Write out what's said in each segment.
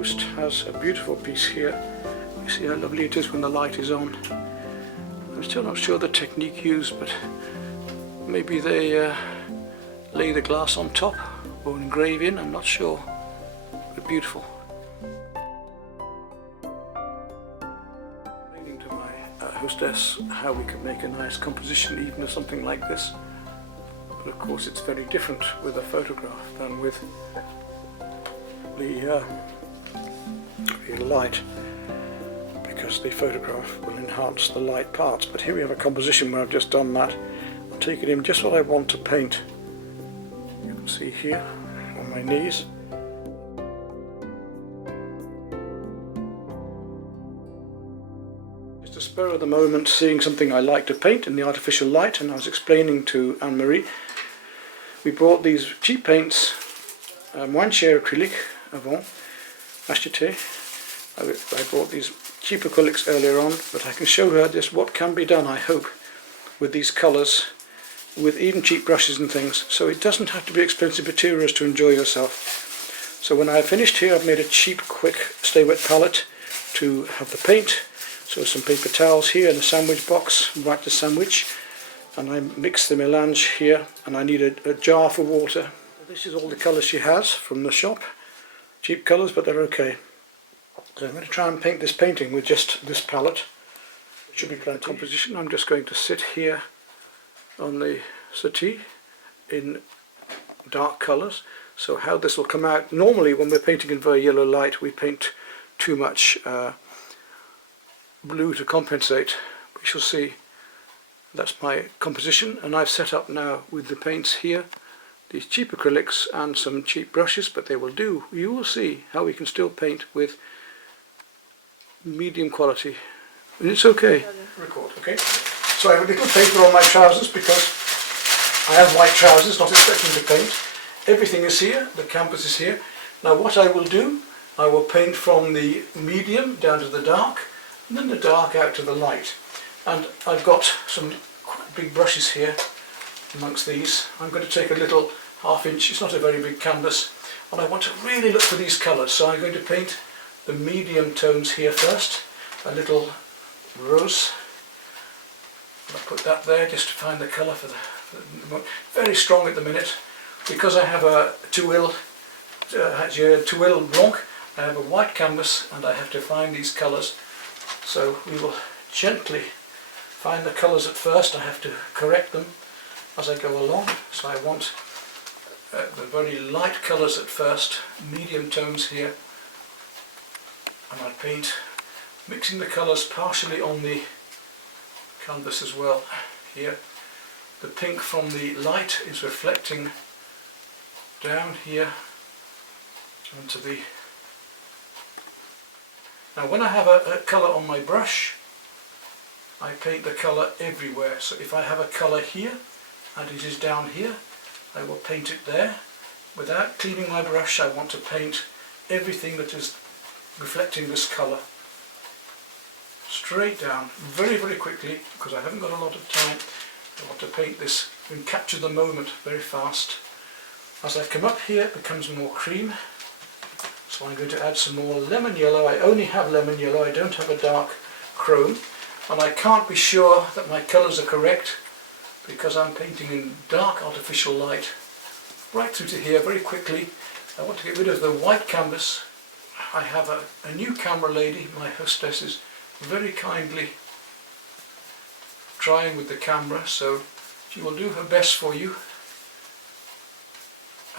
Post has a beautiful piece here. You see how lovely it is when the light is on. I'm still not sure the technique used, but maybe they lay the glass on top or engrave in, I'm not sure, but beautiful. Explaining to my hostess how we can make a nice composition even of something like this, but of course it's very different with a photograph than with the real light, because the photograph will enhance the light parts. But here we have a composition where I've just done that. I'll take it in just what I want to paint. You can see here on my knees. Just a spur of the moment, seeing something I like to paint in the artificial light, and I was explaining to Anne-Marie, we bought these cheap paints, Moine Share Acrylic Avant Acheté. I bought these cheap acrylics earlier on, but I can show her just what can be done, I hope, with these colours, with even cheap brushes and things, so it doesn't have to be expensive materials to enjoy yourself. So when I finished here, I've made a cheap, quick stay wet palette to have the paint. So some paper towels here in a sandwich box, right to sandwich, and I mix the melange here, and I need a jar for water. This is all the colours she has from the shop. Cheap colours, but they're okay. So I'm going to try and paint this painting with just this palette. It should be plenty. Composition. I'm just going to sit here on the settee in dark colours. So how this will come out, normally when we're painting in very yellow light we paint too much blue to compensate. We shall see. That's my composition, and I've set up now with the paints here, these cheap acrylics and some cheap brushes, but they will do. You will see how we can still paint with medium quality. And it's okay. Record, okay? So I have a little paper on my trousers because I have white trousers, not expecting to paint. Everything is here, the canvas is here. Now what I will do, I will paint from the medium down to the dark, and then the dark out to the light. And I've got some quite big brushes here amongst these. I'm going to take a little half-inch, it's not a very big canvas, and I want to really look for these colours, so I'm going to paint the medium tones here first. A little rose, I'll put that there just to find the colour for the very strong at the minute, because I have a Tuile Blanc. I have a white canvas and I have to find these colours, so we will gently find the colours at first. I have to correct them as I go along, so I want the very light colours at first, medium tones here, and I paint mixing the colours partially on the canvas as well. Here the pink from the light is reflecting down here onto the... Now when I have a colour on my brush, I paint the colour everywhere. So if I have a colour here and it is down here, I will paint it there. Without cleaning my brush, I want to paint everything that is reflecting this colour straight down, very, very quickly, because I haven't got a lot of time. I want to paint this and capture the moment very fast. As I come up here, it becomes more cream, so I'm going to add some more lemon yellow. I only have lemon yellow, I don't have a dark chrome, and I can't be sure that my colours are correct because I'm painting in dark artificial light right through to here very quickly. I want to get rid of the white canvas. I have a new camera lady, my hostess is very kindly trying with the camera, so she will do her best for you.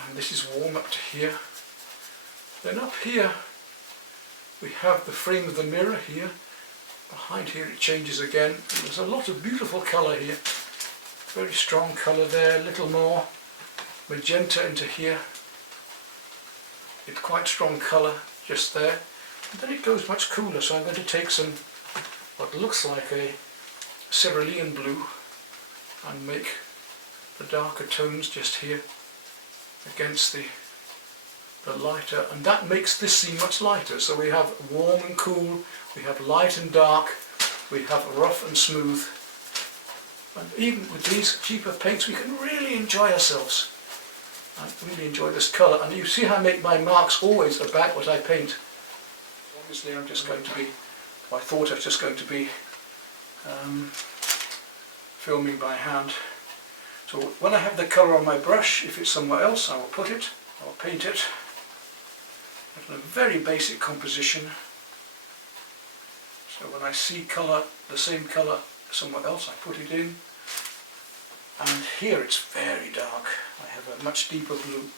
And this is warm up to here. Then up here we have the frame of the mirror here. Behind here it changes again. There's a lot of beautiful colour here. Very strong colour there, a little more magenta into here. It's quite strong colour just there. And then it goes much cooler, so I'm going to take some what looks like a cerulean blue and make the darker tones just here against the lighter, and that makes this seem much lighter. So we have warm and cool, we have light and dark, we have rough and smooth, and even with these cheaper paints we can really enjoy ourselves. I really enjoy this colour, and you see how I make my marks always about what I paint. obviously I'm just going to be, I thought I was just going to be filming by hand. So when I have the colour on my brush, if it's somewhere else, I will put it, I will paint it. A very basic composition. So when I see colour, the same colour somewhere else, I put it in. And here it's very dark. I have a much deeper blue.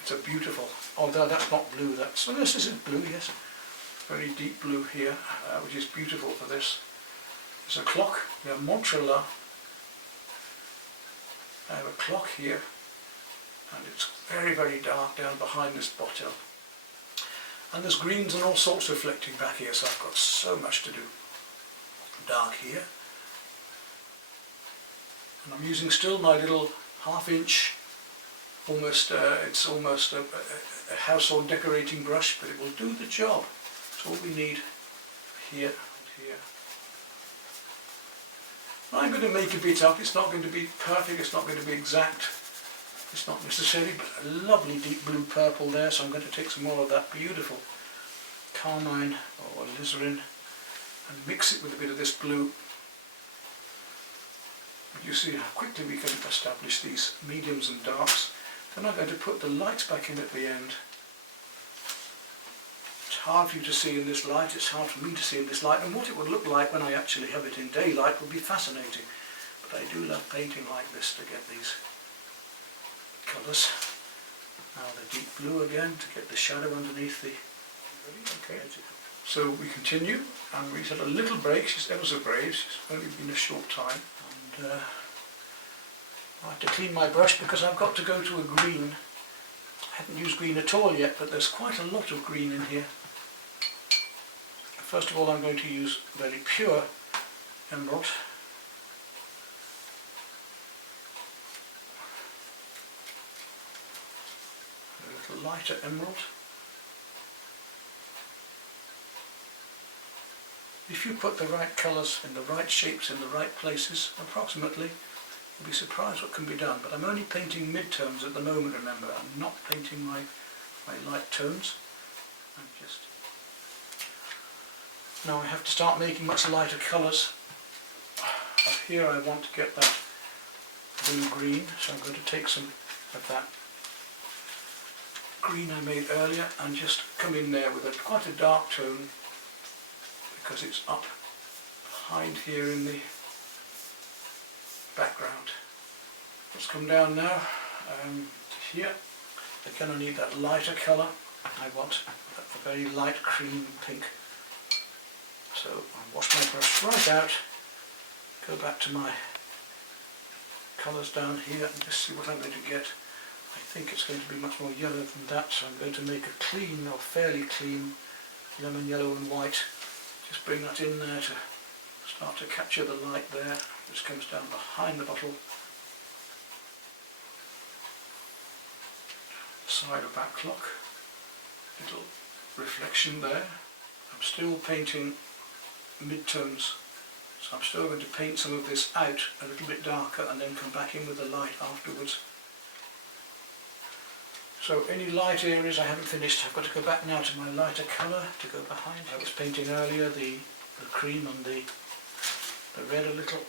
It's a beautiful, although that's not blue, that's, well, this is blue, yes. Very deep blue here, which is beautiful for this. There's a clock, we have Montreux. I have a clock here, and it's very, very dark down behind this bottle. And there's greens and all sorts reflecting back here, so I've got so much to do. Dark here. And I'm using still my little half-inch, almost, it's almost a household decorating brush, but it will do the job. It's all we need here and here. I'm going to make a bit up. It's not going to be perfect, it's not going to be exact. It's not necessary, but a lovely deep blue purple there, so I'm going to take some more of that beautiful carmine or alizarin and mix it with a bit of this blue. You see how quickly we can establish these mediums and darks. Then I'm going to put the lights back in at the end. It's hard for you to see in this light, it's hard for me to see in this light, and what it would look like when I actually have it in daylight would be fascinating. But I do love painting like this to get these colours. Now the deep blue again to get the shadow underneath the... Okay. So we continue, and we had a little break. She's ever so brave, she's only been a short time. And I have to clean my brush because I've got to go to a green. I haven't used green at all yet, but there's quite a lot of green in here. First of all, I'm going to use very pure emerald. A little lighter emerald. If you put the right colours in the right shapes in the right places, approximately, you'll be surprised what can be done. But I'm only painting mid-tones at the moment, remember. I'm not painting my light tones. I'm just... Now I have to start making much lighter colours. Up here I want to get that blue-green, so I'm going to take some of that green I made earlier and just come in there with quite a dark tone, because it's up behind here in the background. Let's come down now to here. Again, I need that lighter colour. I want a very light cream pink. So I wash my brush right out, go back to my colours down here and just see what I'm going to get. I think it's going to be much more yellow than that, so I'm going to make a clean or fairly clean lemon yellow and white. Just bring that in there to start to capture the light there, which comes down behind the bottle. Side of that clock, little reflection there. I'm still painting mid-tones, so I'm still going to paint some of this out a little bit darker and then come back in with the light afterwards. So any light areas I haven't finished, I've got to go back now to my lighter colour to go behind. I was painting earlier the cream and the red a little.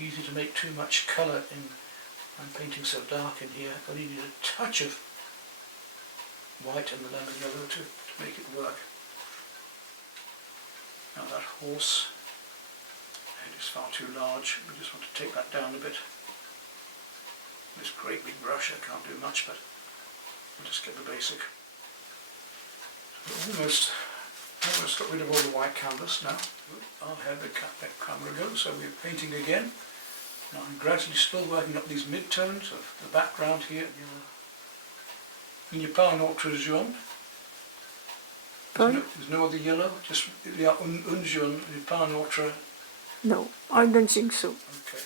Easy to make too much colour in. I'm painting so dark in here. I only need a touch of white and the lemon yellow to make it work. Now that horse head is far too large. We just want to take that down a bit. This great big brush, I can't do much, but I'll just get the basic. So almost got rid of all the white canvas now. I'll have the camera go, so we're painting again. Now I'm gradually still working up these mid-tones of the background here. Il n'y a pas un autre jaune. There's no other yellow, just il y a un jaune, il n'y a pas un autre. No, I don't think so. Okay.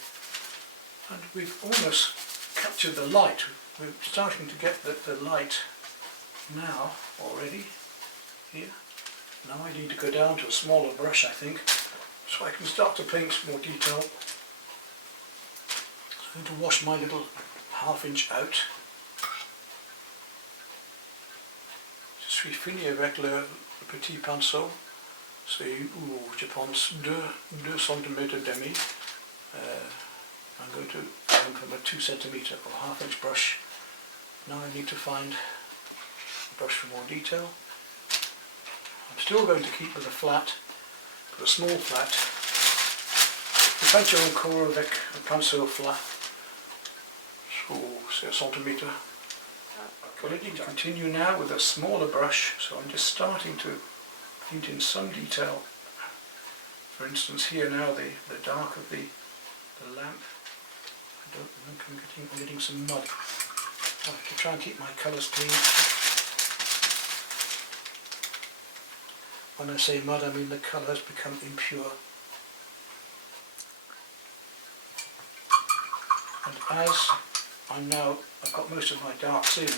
And we've almost captured the light. We're starting to get the light now already here. Now I need to go down to a smaller brush, I think, so I can start to paint more detail. I'm going to wash my little half-inch out. Je suis fini avec le petit pinceau. C'est où je pense 2 cm demi. I'm going to come from a 2 cm or half-inch brush. Now I need to find a brush for more detail. I'm still going to keep with a flat, but a small flat. Je faccio ancora avec un pinceau flat. So, c'est 1 cm. Going to continue now with a smaller brush, so I'm just starting to paint in some detail. For instance, here now the dark of the lamp. I don't think I'm getting some mud. I have to try and keep my colours clean. When I say mud, I mean the colour has become impure. And as I've got most of my darks in,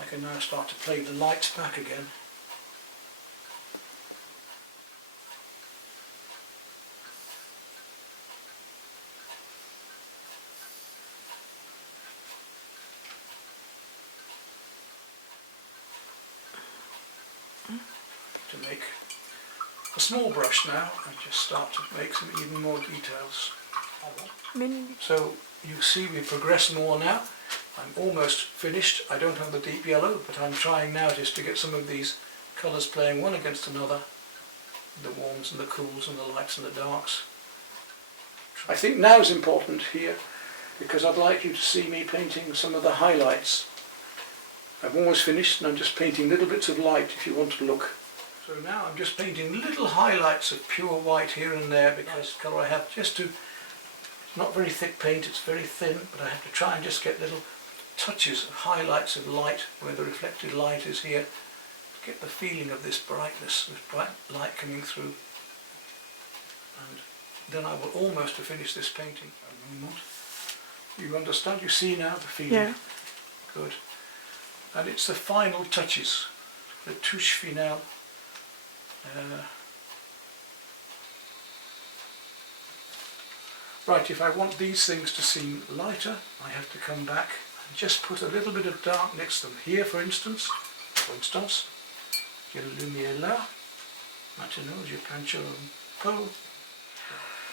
I can now start to play the lights back again. To make a small brush now and just start to make some even more details. So you see we progress more now. I'm almost finished. I don't have the deep yellow, but I'm trying now just to get some of these colours playing one against another. The warms and the cools and the lights and the darks. I think now is important here because I'd like you to see me painting some of the highlights. I'm almost finished and I'm just painting little bits of light if you want to look. So now I'm just painting little highlights of pure white here and there because the colour I have just to, it's not very thick paint, it's very thin, but I have to try and just get little touches of highlights of light where the reflected light is here to get the feeling of this brightness, this bright light coming through. And then I will almost have finished this painting. You understand? You see now the feeling? Yeah. Good. And it's the final touches, the touche finale. Right, if I want these things to seem lighter, I have to come back and just put a little bit of dark next to them. Here, for instance, j'ai la lumière là. Maintenant, je pince un peu.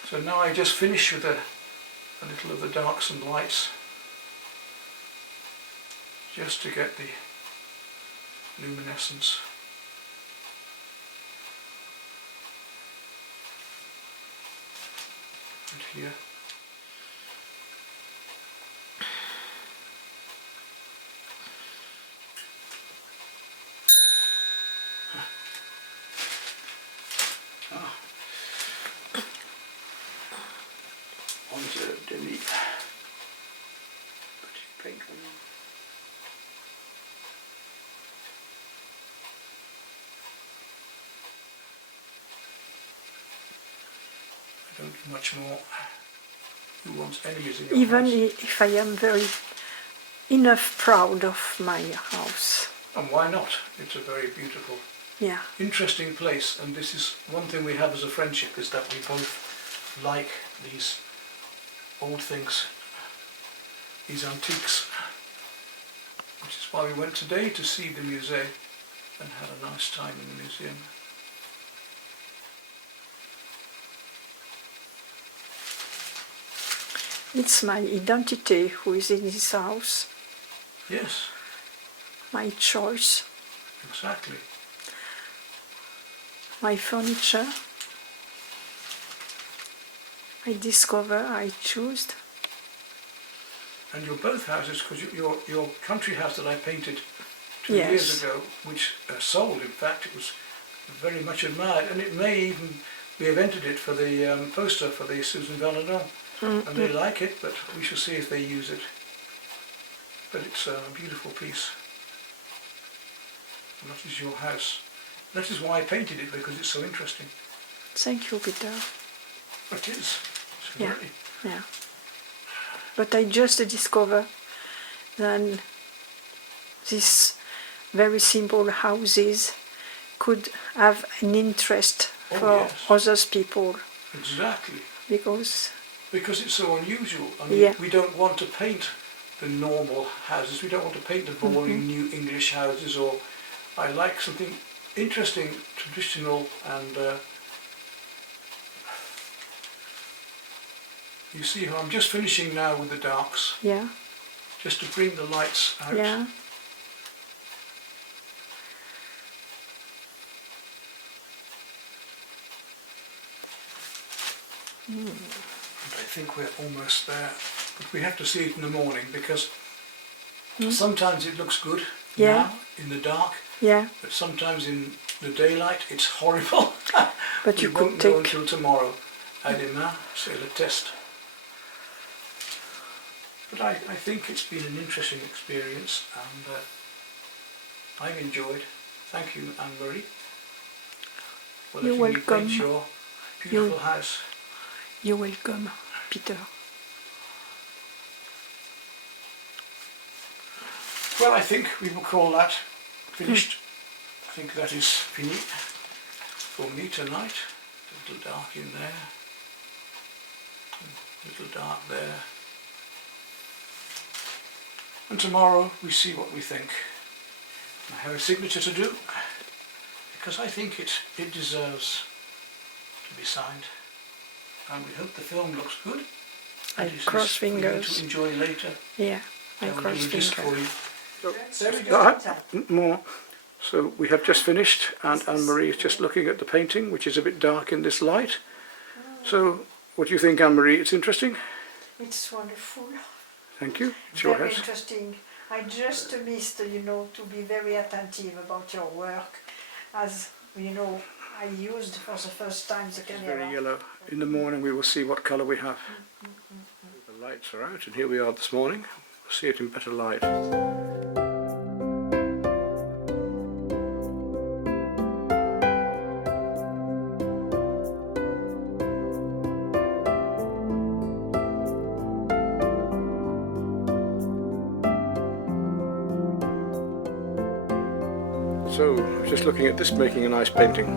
So now I just finish with a little of the darks and lights, just to get the luminescence. And here. Onze demi. Petit pink one. I don't do much more. Who wants enemies in your Even house? if I am very enough proud of my house. And why not? It's a very beautiful, Yeah. interesting place, and this is one thing we have as a friendship, is that we both like these old things, these antiques, which is why we went today to see the museum and had a nice time in the museum. It's my identity who is in this house, Yes, my choice, exactly. my furniture. I discover, I choose. And your both houses, because your country house that I painted 2 Yes. years ago, which sold, in fact, it was very much admired, and it may even, we have entered it for the poster for the Susan Valadon, and they like it, but we shall see if they use it. But it's a beautiful piece. And that is your house. That is why I painted it, because it's so interesting. Thank you, Peter. It is. It's Yeah. very, Yeah. But I just discover that these very simple houses could have an interest Oh, for yes. other people exactly. because Because it's so unusual. I mean, Yeah. we don't want to paint the normal houses. We don't want to paint the boring new English houses, or I like something interesting, traditional, and you see how I'm just finishing now with the darks, Yeah. just to bring the lights out. Yeah. And I think we're almost there, but we have to see it in the morning, because sometimes it looks good Yeah. now in the dark, Yeah. but sometimes in the daylight it's horrible. But We you won't could know take. until tomorrow. À demain, c'est le test. But I think it's been an interesting experience, and I've enjoyed. Thank you, Anne-Marie, for You're letting me paint welcome. your beautiful house. You're welcome, Peter. Well, I think we will call that finished. I think that is fini for me tonight. A little dark in there, a little dark there. And tomorrow we see what we think. I have a signature to do, because I think it deserves to be signed. And we hope the film looks good. I And it is cross for you fingers. to enjoy later. Yeah, I And we'll cross do this fingers. for you. There we go. More. So we have just finished, and Anne-Marie is just looking at the painting, which is a bit dark in this light. So what do you think, Anne-Marie? It's interesting? It's wonderful. Thank you. It's your Very house. interesting. I just missed, to be very attentive about your work. As I used for the first time the It's camera. very yellow. In the morning we will see what colour we have. The lights are out, and here we are this morning. We'll see it in better light. So, just looking at this, making a nice painting.